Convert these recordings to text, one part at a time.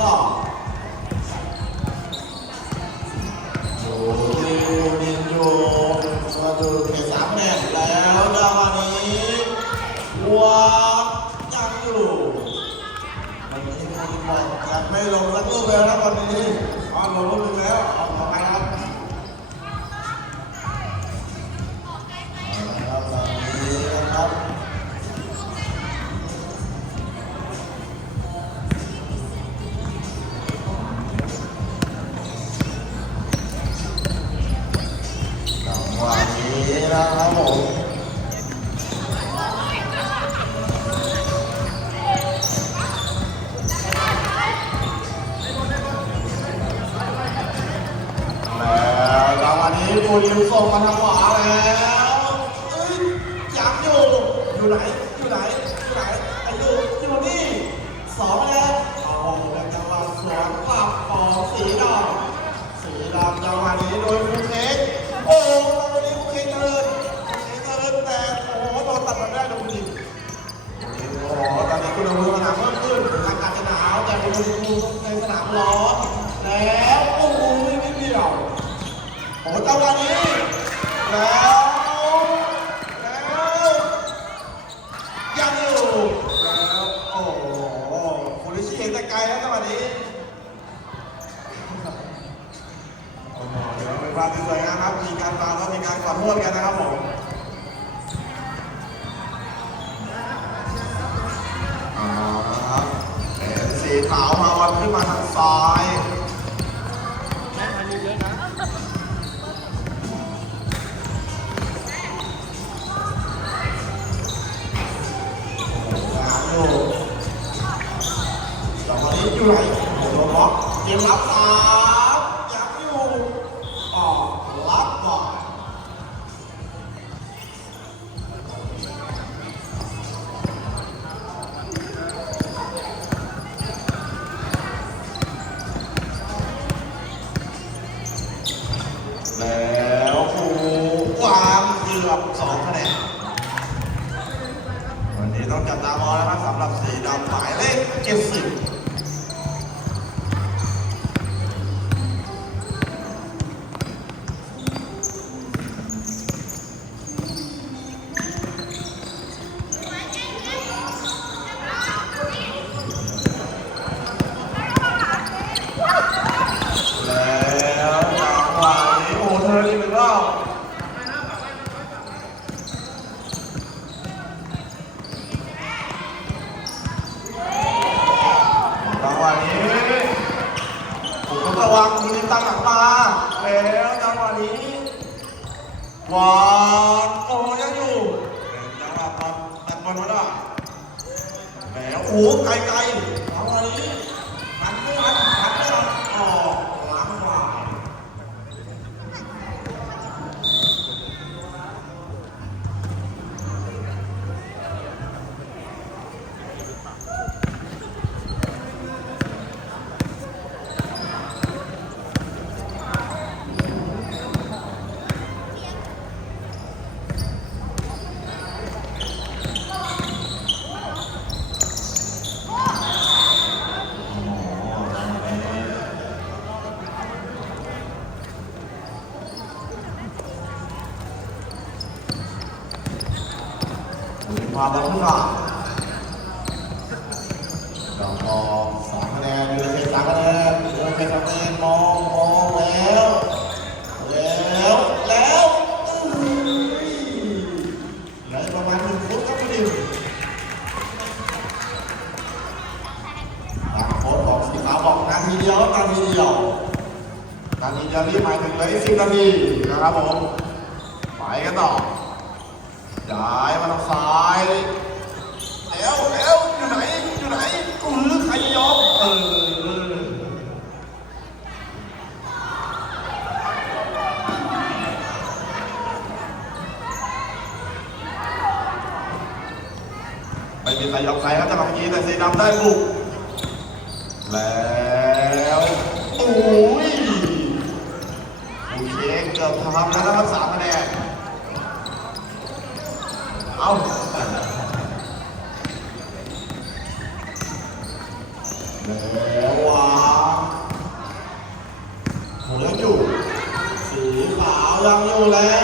กั งหวะนี้ปูยิมส่งมาทางขวาแล้วเอ้ยยังอยู่ อยู่ไหน อยู่ไหน อยู่ไหนไอ้อยู่อยู่นี่สองแล้วโอ้แล้วจังหวะสวนกลับของสีดำสีดำจังหวะนี้โดยฟูเค้กโอ้โหวันนี้ฟูเค้กเจริญฟูเค้กเจริญแต่โอ้โหโดนตัดมาได้ดนยิโอ้โหตอนนี้คุณภาพสนามเพิ่มขึ้นอากาศจะหนาวแต่อุณหภูมิในสนามร้อนแล้วโอ้โหนิดเดียวโอ้โหจังหวะ แล้วแล้วยังอยู่แล้วโอ้โหคุณลิชี่เห็นแต่ไกลแล้วจังหวะนี้โอ้โหเดี๋ยวเป็นความที่สวยงามครับมีการฟาวแล้วมีการขอโทษกันนะครับผมอาละครับเป็นสีขาวมาวันขึ้นมาทางซ้าย ไหนโอ้โหบล็อกเกมรับสามยังอยู่ออกรับก่อนแล้วฟูวางเกือบสองคะแนนวันนี้ต้องจับตามองนะครับสำหรับสีดำหมายเลขเจ็ดสิบแล้วจังหวะนี้โอ้เธอนี่เป็นรอบ จังหวะนี้ ผมต้องระวังมีตั้งหลังมาแล้วจังหวะนี้วานโอ้ยังอยู่เป็นจังหวะบอลตัดบอลมาได้แล้วโอ้ไกลไกลๆจังหวะนี้หันไม่หันหันไม่หันออามรักขึ้นมาดอกออกสามคะแนนเหลือเพียงสามคะแนนเหลือเพียงสามคะแนนมองมองแล้ว แล้วแล้วอือหือเหลือประมาณหนึ่งฟุตครับคุณดิวทางโค้ชบอกสีขาวบอกนาทีเดียวนาทีเดียวนาทีเดียวนี่หมายถึงเหลืออีกสิบนาทีนะครับผมไปกันต่อ ย้ายมาทางซ้ายแล้วแล้วอยู่ไหนอยู่ไหนอือใครยอมเออไม่มีใครยอมใครครับจังหวะเมื่อกี้แต่สีดำได้บุกแล้วโอ้ยโอเคเกือบทำแล้วนะครับสามคะแนน เอาแล้วว้าผมยงอยู่ สีขาวยังอยู่แล้ว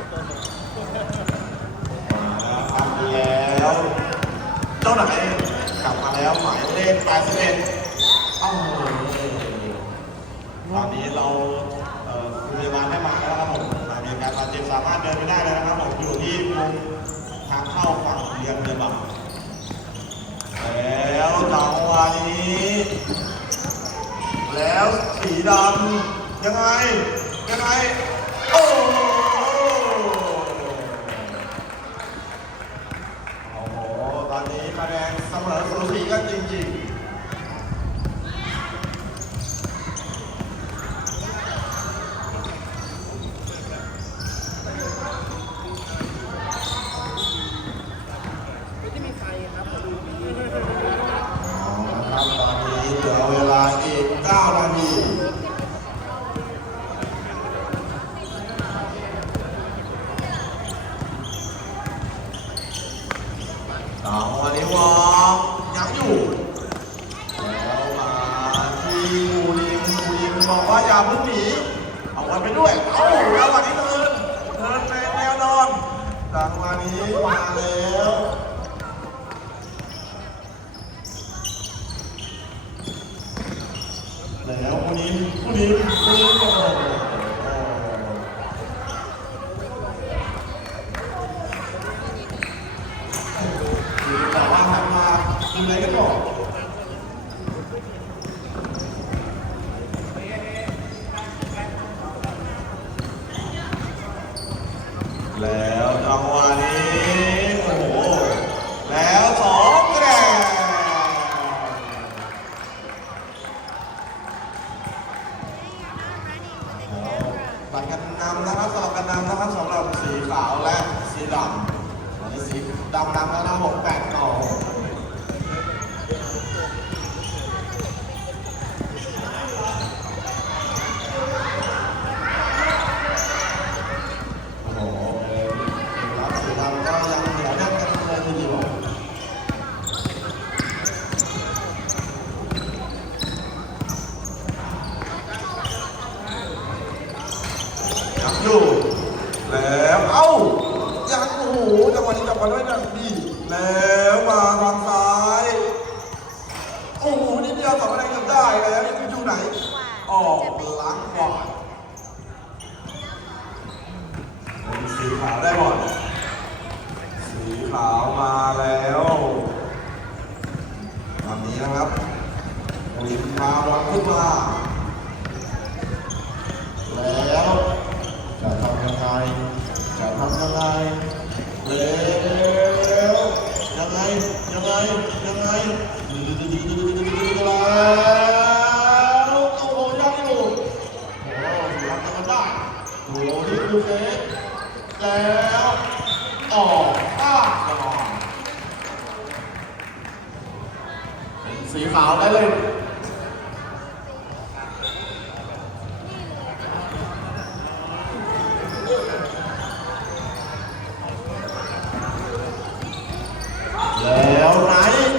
มาแล้วครับแล้วเจ้าไหนกลับมาแล้วหมายเลข81เอ้าตอนนี้เราเอ่อคุณพยาบาลได้มาแล้วครับผมมามีอาการบาดเจ็บสามารถเดินไปได้แล้วนะครับผมอยู่ที่มุมทางเข้าฝั่งเรียนพยาบาลแล้วจังหวะนี้ แล้วสีดำยังไงยังไง โอ้โหโอ้โห ตอนนี้คะแนนเสมอสูสีกันจริงๆเอาละครับตอนนี้เหลือเวลาอีก 9 นาที สองวันนี้วองยังอยู่ แล้วมาที่มูลิมมูลิมบอกว่าอย่าเพิ่งหนีเอาวันไปด้วย เอ้าแล้ววันนี้เทิร์นเทิร์นในแนวนอนจังหวะนี้มาแล้ว แล้วมูลิมมูลิมมูลิมโอ้โหแต่ว่าทำมาดูอะไรกันก่อน แล้วจังหวะนี้ โอ้โห แล้วสองคะแนนบัตรกันนำนะครับสลับกันนำนะครับสำหรับสี ขาวและสีดำสีดำดำแล้วนะหกแปดต่อหกโอ้โหรับสีดำก็ยังเหนียวแน่นกันเลยทีเดียว ยังอยู่ แล้วเอ้ายังโอ้โหจังหวะนี้จับ มาด้วยนะดีแล้วมาทางซ้าย โอ้โหนิดเดียวสองคะแนนยังได้แล้วยังอยู่ไหนออกหล้างก่อนสีขาวได้หมดสีขาวมาแล้วตอนนี้นะครับลินพาบอลขึ้นมาแล้วจะทำยังไงจะทำยังไงแล้วยังไง ยังไงแล้วโอ้โหยังอยู่โอ้หยังทำได้ดูโลที่ดูเฟสแล้วออกป้าก่อนสีขาวได้เลย แล้วไหน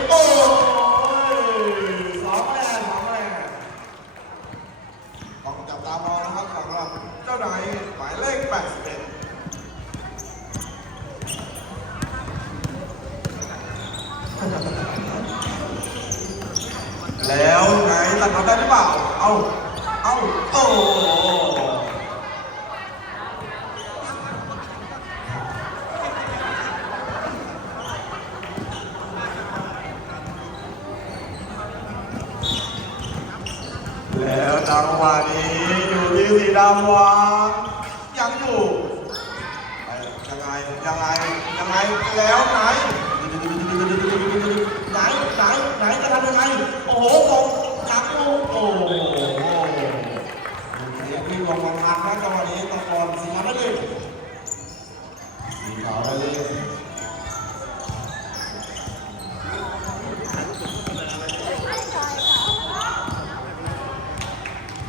โอ้ยสองคะแนนสองคะแนน ต้องจับตามองนะครับสำหรับเจ้านายหมายเลข81แล้วไหนตัดมาได้หรือเปล่า เอา เอา โอ้แล้วจังหวะนี้ đào hoa ยังอยู่ไปยังไงยังไงยังไงแล้วไหนไหนไหนไหนจะทำยังไงโอ้โหกองจับลูกโอ้โหเสียพี่ลงมาทันนะจังหวะนี้ตะกอนสีน้ำเงินสีขาวเลย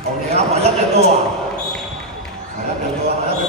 โอเคครับขอยัดเต็มตัว هذا اللي هو هذا